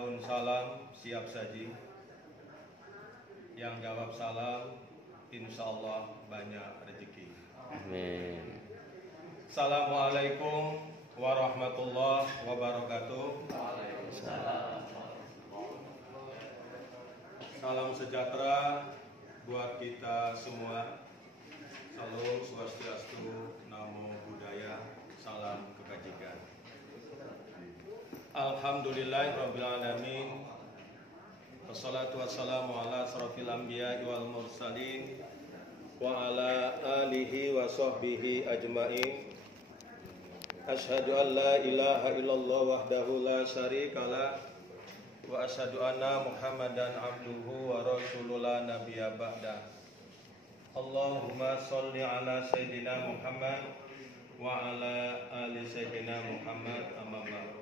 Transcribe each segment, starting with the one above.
Daun salam siap saji. Yang jawab salam insya Allah banyak rezeki. Amin. Assalamualaikum warahmatullahi wabarakatuh. Salam sejahtera buat kita semua. Salam swastiastu, namo buddhaya, salam kebajikan. Alhamdulillahirabbil alamin. Wassalatu wassalamu ala asrofil anbiya'i wal mursalin wa ala alihi wa sahbihi ajma'in. Asyhadu an la ilaha illallah wahdahu la syarikalah wa asyhadu anna Muhammadan abduhu wa rasuluhu la nabiyya ba'da. Allahumma sholli ala sayyidina Muhammad wa ala ali sayyidina Muhammad amma ba'du.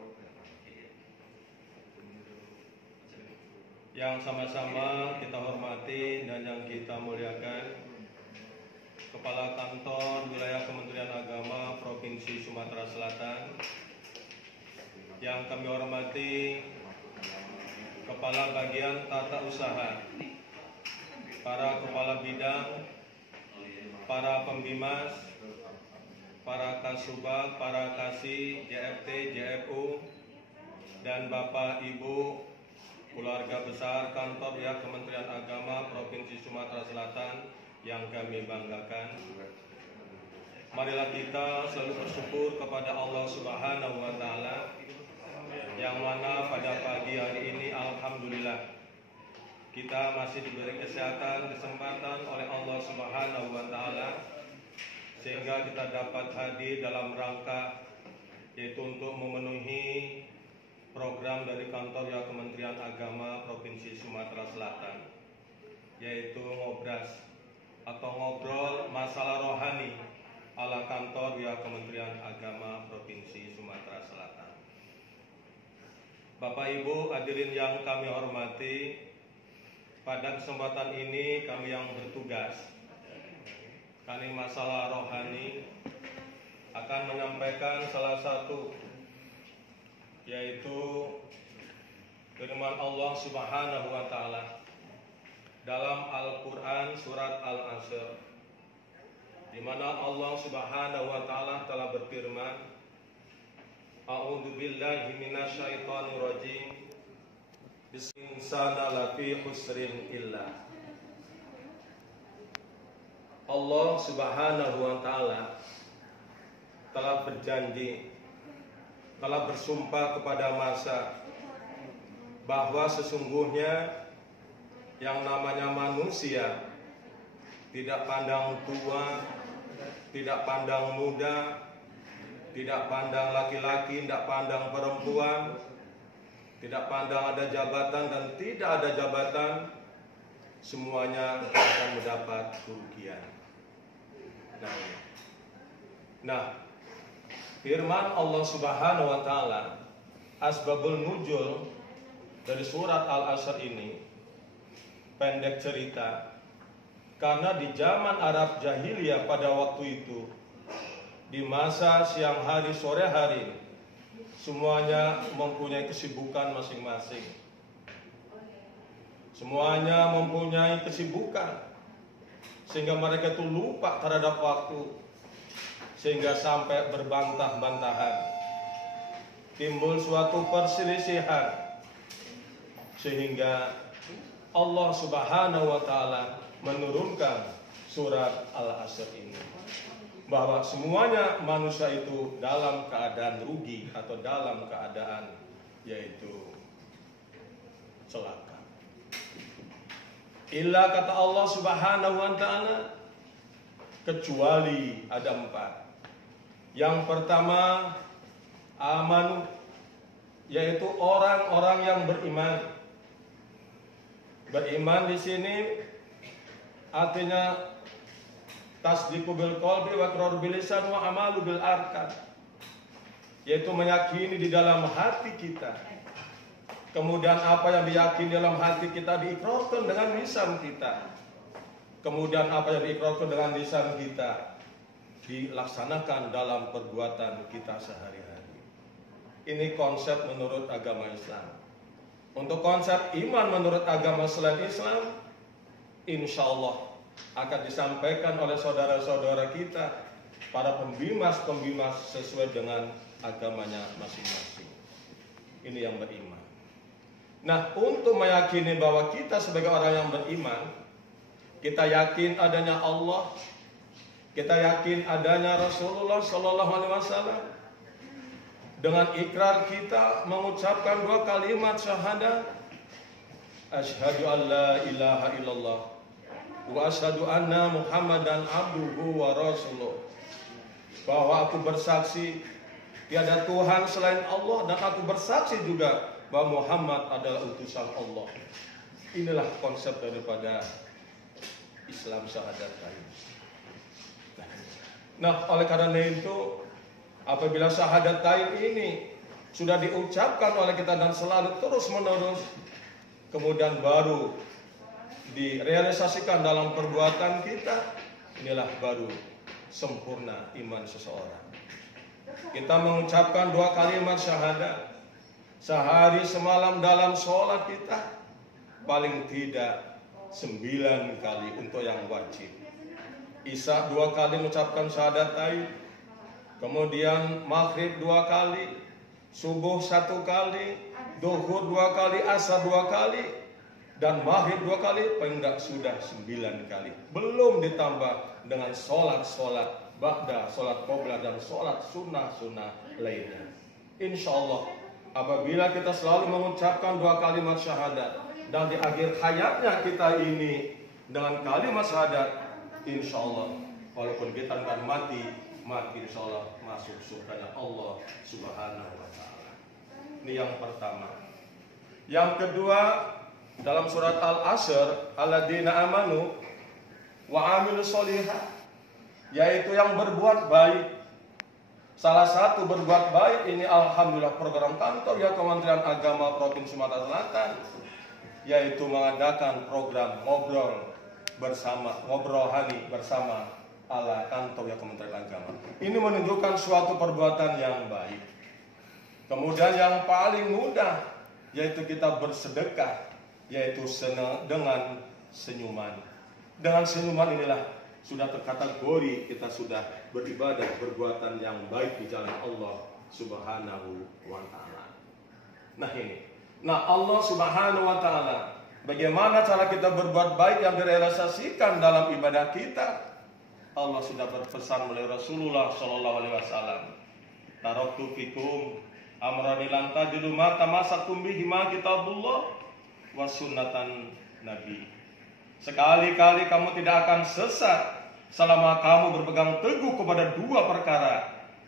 Yang sama-sama kita hormati dan yang kita muliakan Kepala Kantor Wilayah Kementerian Agama Provinsi Sumatera Selatan, yang kami hormati Kepala Bagian Tata Usaha, para Kepala Bidang, para Pembimas, para Kasubag, para Kasih, JFT, JFU, dan Bapak Ibu keluarga besar Kantor Wilayah Kementerian Agama Provinsi Sumatera Selatan yang kami banggakan. Marilah kita selalu bersyukur kepada Allah Subhanahu wa Ta'ala, yang mana pada pagi hari ini alhamdulillah kita masih diberi kesehatan, kesempatan oleh Allah Subhanahu wa Ta'ala, sehingga kita dapat hadir dalam rangka yaitu untuk memenuhi program dari Kantor Wilayah Kementerian Agama Provinsi Sumatera Selatan, yaitu ngobras atau ngobrol masalah rohani ala Kantor Wilayah Kementerian Agama Provinsi Sumatera Selatan. Bapak Ibu hadirin yang kami hormati, pada kesempatan ini kami yang bertugas kali masalah rohani akan menyampaikan salah satu, yaitu firman Allah Subhanahu wa Ta'ala dalam Al-Qur'an surat Al-Asr, di mana Allah Subhanahu wa Ta'ala telah berfirman, A'udzu billahi minasyaitonir rajim. Bismillahirrahmanirrahim. Lafi husrin illa. Allah Subhanahu wa Ta'ala telah berjanji, telah bersumpah kepada masa bahwa sesungguhnya yang namanya manusia tidak pandang tua, tidak pandang muda, tidak pandang laki-laki, tidak pandang perempuan, tidak pandang ada jabatan dan tidak ada jabatan, semuanya akan mendapat kerugian. Nah, firman Allah Subhanahu wa Ta'ala, asbabul nuzul dari surat Al-Asr ini, pendek cerita, karena di zaman Arab jahiliyah pada waktu itu, di masa siang hari sore hari, semuanya mempunyai kesibukan masing-masing. Semuanya mempunyai kesibukan, sehingga mereka itu lupa terhadap waktu, sehingga sampai berbantah-bantahan, timbul suatu perselisihan, sehingga Allah Subhanahu wa Ta'ala menurunkan surat Al-Asr ini, bahwa semuanya manusia itu dalam keadaan rugi atau dalam keadaan yaitu celaka. Illa, kata Allah Subhanahu wa Ta'ala, kecuali ada 4. Yang pertama, amanu, yaitu orang-orang yang beriman. Beriman di sini artinya tasdiqu bil qalbi wa iqraru bil lisan wa amalu bil arkan, yaitu meyakini di dalam hati kita, kemudian apa yang diyakini dalam hati kita diikrarkan dengan lisan kita, kemudian apa yang diikrarkan dengan lisan kita dilaksanakan dalam perbuatan kita sehari-hari. Ini konsep menurut agama Islam. Untuk konsep iman menurut agama selain Islam, insya Allah akan disampaikan oleh saudara-saudara kita, para pembimas-pembimas sesuai dengan agamanya masing-masing. Ini yang beriman. Nah, untuk meyakini bahwa kita sebagai orang yang beriman, kita yakin adanya Allah, kita yakin adanya Rasulullah Shallallahu Alaihi Wasallam. Dengan ikrar kita mengucapkan 2 kalimat syahadat, asyhadu an la ilaha illallah wa asyhadu anna Muhammadan abduhu wa rasuluh. Bahwa aku bersaksi tiada Tuhan selain Allah, dan aku bersaksi juga bahwa Muhammad adalah utusan Allah. Inilah konsep daripada Islam Syahadatain. Nah, oleh karena itu, apabila Syahadatain ini sudah diucapkan oleh kita dan selalu terus-menerus, kemudian baru direalisasikan dalam perbuatan kita, inilah baru sempurna iman seseorang. Kita mengucapkan 2 kalimat syahadat sehari semalam dalam sholat kita, paling tidak 9 kali untuk yang wajib. Isya 2 kali mengucapkan Syahadatain, kemudian maghrib 2 kali, subuh 1 kali, duhur 2 kali, asar 2 kali, dan maghrib 2 kali, paling tidak sudah 9 kali. Belum ditambah dengan sholat-sholat ba'da, sholat qobliyah, dan sholat sunnah-sunnah lainnya. Insya Allah, apabila kita selalu mengucapkan 2 kalimat syahadat, dan di akhir hayatnya kita ini dengan kalimat syahadat, insya Allah, walaupun kita akan mati insya Allah masuk surganya Allah Subhanahu wa Ta'ala. Ini yang pertama. Yang kedua, dalam surat Al-Asr, alladzina amanu wa amilus sholihat, yaitu yang berbuat baik. Salah satu berbuat baik ini alhamdulillah program kantor ya Kementerian Agama Provinsi Sumatera Selatan, yaitu mengadakan program ngobrol rohani bersama ala kantor ya Kementerian Agama. Ini menunjukkan suatu perbuatan yang baik. Kemudian yang paling mudah yaitu kita bersedekah, yaitu dengan senyuman. Dengan senyuman inilah sudah terkategori kita sudah beribadah, perbuatan yang baik di jalan Allah Subhanahu wa Ta'ala. Nah ini, Allah Subhanahu wa Ta'ala, bagaimana cara kita berbuat baik yang direalisasikan dalam ibadah kita? Allah sudah berpesan melalui Rasulullah Shallallahu Alaihi Wasallam, taraktu fikum amrani lan tajidu ma tamassakum bihi ma kitabullah wa sunnatan nabi. Sekali-kali kamu tidak akan sesat selama kamu berpegang teguh kepada 2 perkara,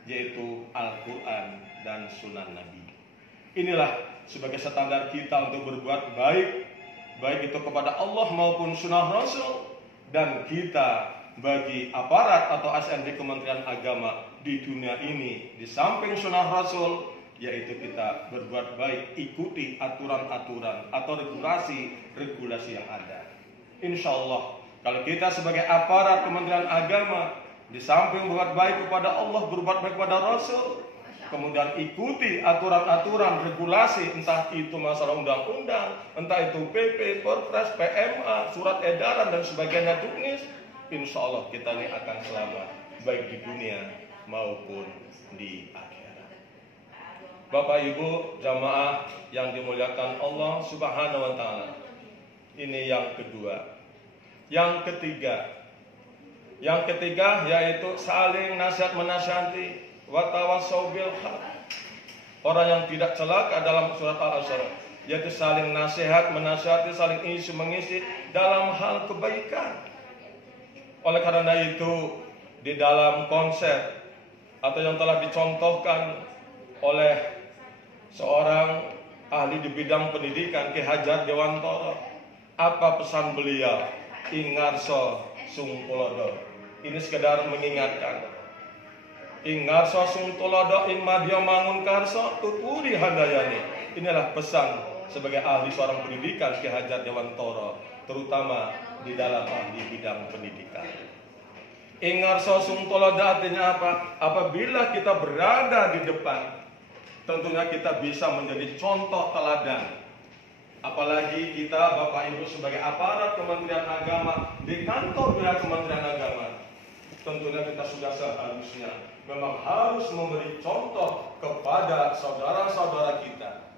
yaitu Al-Quran dan Sunnah Nabi. Inilah sebagai standar kita untuk berbuat baik, baik itu kepada Allah maupun Sunnah Rasul. Dan kita bagi aparat atau ASN di Kementerian Agama di dunia ini, di samping Sunnah Rasul, yaitu kita berbuat baik, ikuti aturan-aturan atau regulasi yang ada. Insya Allah, kalau kita sebagai aparat Kementerian Agama, di samping berbuat baik kepada Allah, berbuat baik kepada Rasul, kemudian ikuti aturan-aturan regulasi, entah itu masalah undang-undang, entah itu PP, Perpres, PMA, surat edaran dan sebagainya, tuknis, insya Allah kita ini akan selamat, baik di dunia maupun di akhirat. Bapak Ibu jamaah yang dimuliakan Allah Subhanahu wa Ta'ala, ini yang kedua. Yang ketiga yaitu saling nasihat menasihati, wa tawassaw bil haq. Orang yang tidak celaka dalam surat Al-Asr, yaitu saling nasihat menasihati, saling isi mengisi dalam hal kebaikan. Oleh karena itu, di dalam konsep atau yang telah dicontohkan oleh seorang ahli di bidang pendidikan, Ki Hajar Dewantara, apa pesan beliau? Ingarso sungtulodo. Ini sekedar mengingatkan. Ingarso sungtulodo in madya mangun karso tuturi handayani. Inilah pesan sebagai ahli seorang pendidikan Ki Hajar Dewantara, terutama di dalam ahli bidang pendidikan. Ingarso sungtulodo artinya apa? Apabila kita berada di depan, tentunya kita bisa menjadi contoh teladan. Apalagi kita Bapak Ibu sebagai aparat Kementerian Agama di kantor wilayah Kementerian Agama, tentunya kita sudah seharusnya memang harus memberi contoh kepada saudara-saudara kita,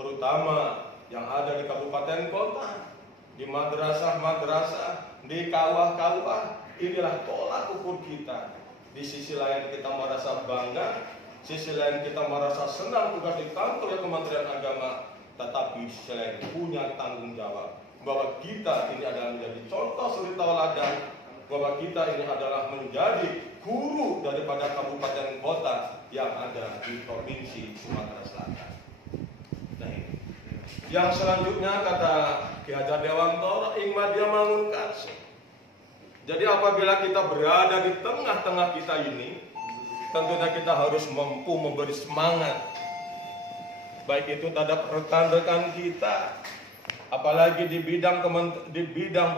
terutama yang ada di kabupaten kota, di madrasah-madrasah, di kawah-kawah. Inilah tolak ukur kita. Di sisi lain kita merasa bangga, sisi lain kita merasa senang tugas di kantor Kementerian Agama, tetapi sisi lain punya tanggung jawab bahwa kita ini adalah menjadi contoh suri tauladan, bahwa kita ini adalah menjadi guru daripada kabupaten kota yang ada di provinsi Sumatera Selatan. Nah ini. Yang selanjutnya kata Ki Hajar Dewantara, ing madya mangun kasih. Jadi apabila kita berada di tengah-tengah kita ini, tentunya kita harus mampu memberi semangat, baik itu terhadap rekan-rekan kita. Apalagi di bidang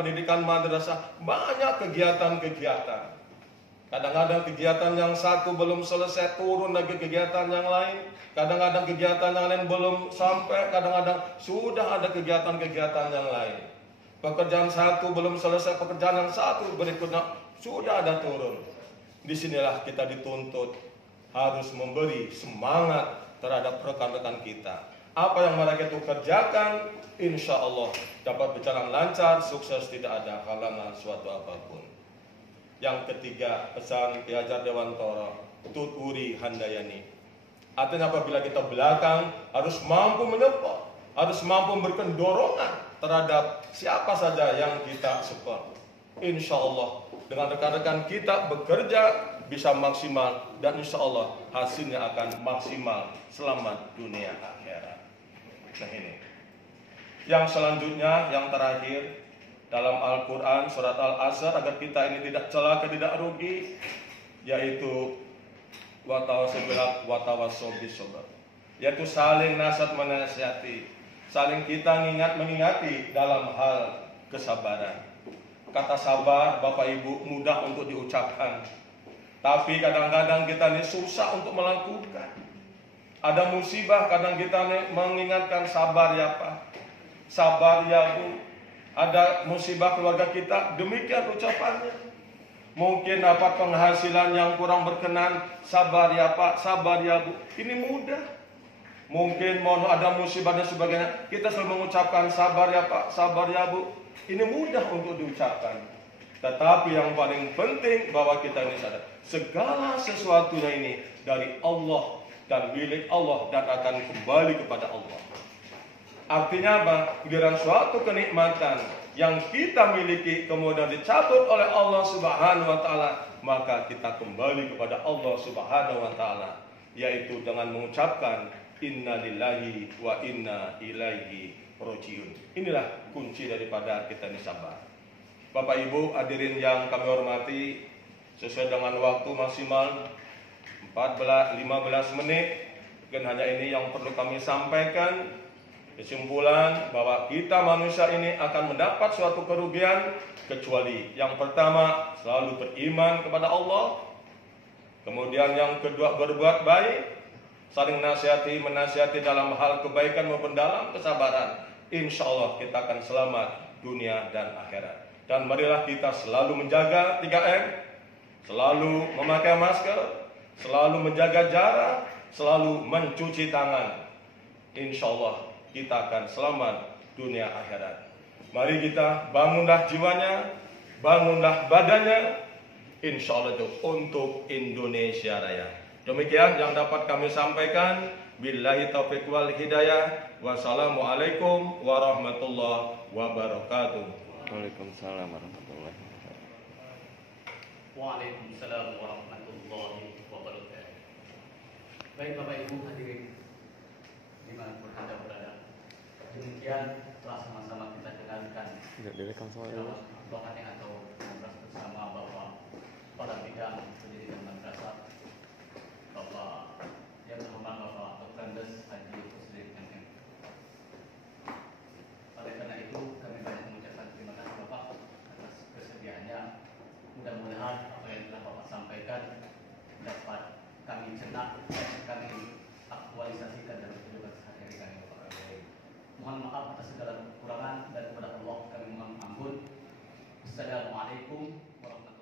pendidikan madrasah banyak kegiatan-kegiatan. Kadang-kadang kegiatan yang satu belum selesai, turun lagi kegiatan yang lain. Kadang-kadang kegiatan yang lain belum sampai, kadang-kadang sudah ada kegiatan-kegiatan yang lain. Pekerjaan satu belum selesai, pekerjaan yang satu berikutnya sudah ada turun. Disinilah kita dituntut harus memberi semangat terhadap rekan-rekan kita. Apa yang mereka itu kerjakan, insya Allah dapat berjalan lancar, sukses, tidak ada halangan suatu apapun. Yang ketiga, pesan Ki Hajar Dewantara, tuturi handayani. Artinya apabila kita belakang, harus mampu menyupport, harus mampu memberikan dorongan terhadap siapa saja yang kita support. Insya Allah dengan rekan-rekan kita bekerja bisa maksimal, dan insya Allah hasilnya akan maksimal, selamat dunia akhirat. Nah ini. Yang selanjutnya, yang terakhir, dalam Al-Quran surat Al-Asr, agar kita ini tidak celaka, tidak rugi, yaitu watawassaw bil haqq watawassaw bis sabr, yaitu saling nasihat menasihati, saling kita mengingati dalam hal kesabaran. Kata sabar Bapak Ibu mudah untuk diucapkan, tapi kadang-kadang kita ini susah untuk melakukan. Ada musibah, kadang kita ini mengingatkan sabar ya Pak, sabar ya Bu. Ada musibah keluarga kita, demikian ucapannya. Mungkin dapat penghasilan yang kurang berkenan, sabar ya Pak, sabar ya Bu. Ini mudah. Mungkin mau ada musibah dan sebagainya, kita selalu mengucapkan sabar ya Pak, sabar ya Bu. Ini mudah untuk diucapkan. Tetapi yang paling penting bahwa kita ini sadar, segala sesuatunya ini dari Allah dan milik Allah dan akan kembali kepada Allah. Artinya apa? Giliran suatu kenikmatan yang kita miliki kemudian dicabut oleh Allah Subhanahu wa taala, maka kita kembali kepada Allah Subhanahu wa taala, yaitu dengan mengucapkan inna lillahi wa inna ilaihi rajiun. Inilah kunci daripada kita ini sabar. Bapak Ibu hadirin yang kami hormati, sesuai dengan waktu maksimal 15 menit, mungkin hanya ini yang perlu kami sampaikan. Kesimpulan bahwa kita manusia ini akan mendapat suatu kerugian kecuali yang pertama selalu beriman kepada Allah, kemudian yang kedua berbuat baik, saling menasihati dalam hal kebaikan maupun dalam kesabaran. Insya Allah kita akan selamat dunia dan akhirat. Dan marilah kita selalu menjaga 3M, selalu memakai masker, selalu menjaga jarak, selalu mencuci tangan. Insya Allah kita akan selamat dunia akhirat. Mari kita bangunlah jiwanya, bangunlah badannya, insya Allah itu untuk Indonesia Raya. Demikian yang dapat kami sampaikan. Billahi taufiq wal hidayah. Wassalamualaikum warahmatullahi wabarakatuh. Waalaikumsalam warahmatullahi wabarakatuh. Waalaikumsalam warahmatullahi wabarakatuh. Baik Bapak Ibu hadirin dimanapun Anda berada, demikian telah sama-sama kita dengarkan rohani atau ngobrol bersama Bapak Kepala Bidang Pendidikan Madrasah, Bapak yang terhormat Bapak Dr. Andes Haji Kusri MM. Oleh karena itu kami banyak mengucapkan terima kasih Bapak atas kesediaannya. Mudah-mudahan apa yang telah Bapak sampaikan dapat kami cetak, kami aktualisasikan dalam kehidupan sehari-hari kami Bapak. Mohon maaf atas segala kekurangan dan kepada Allah kami mohon ampun. Assalamualaikum warahmatullahi wabarakatuh.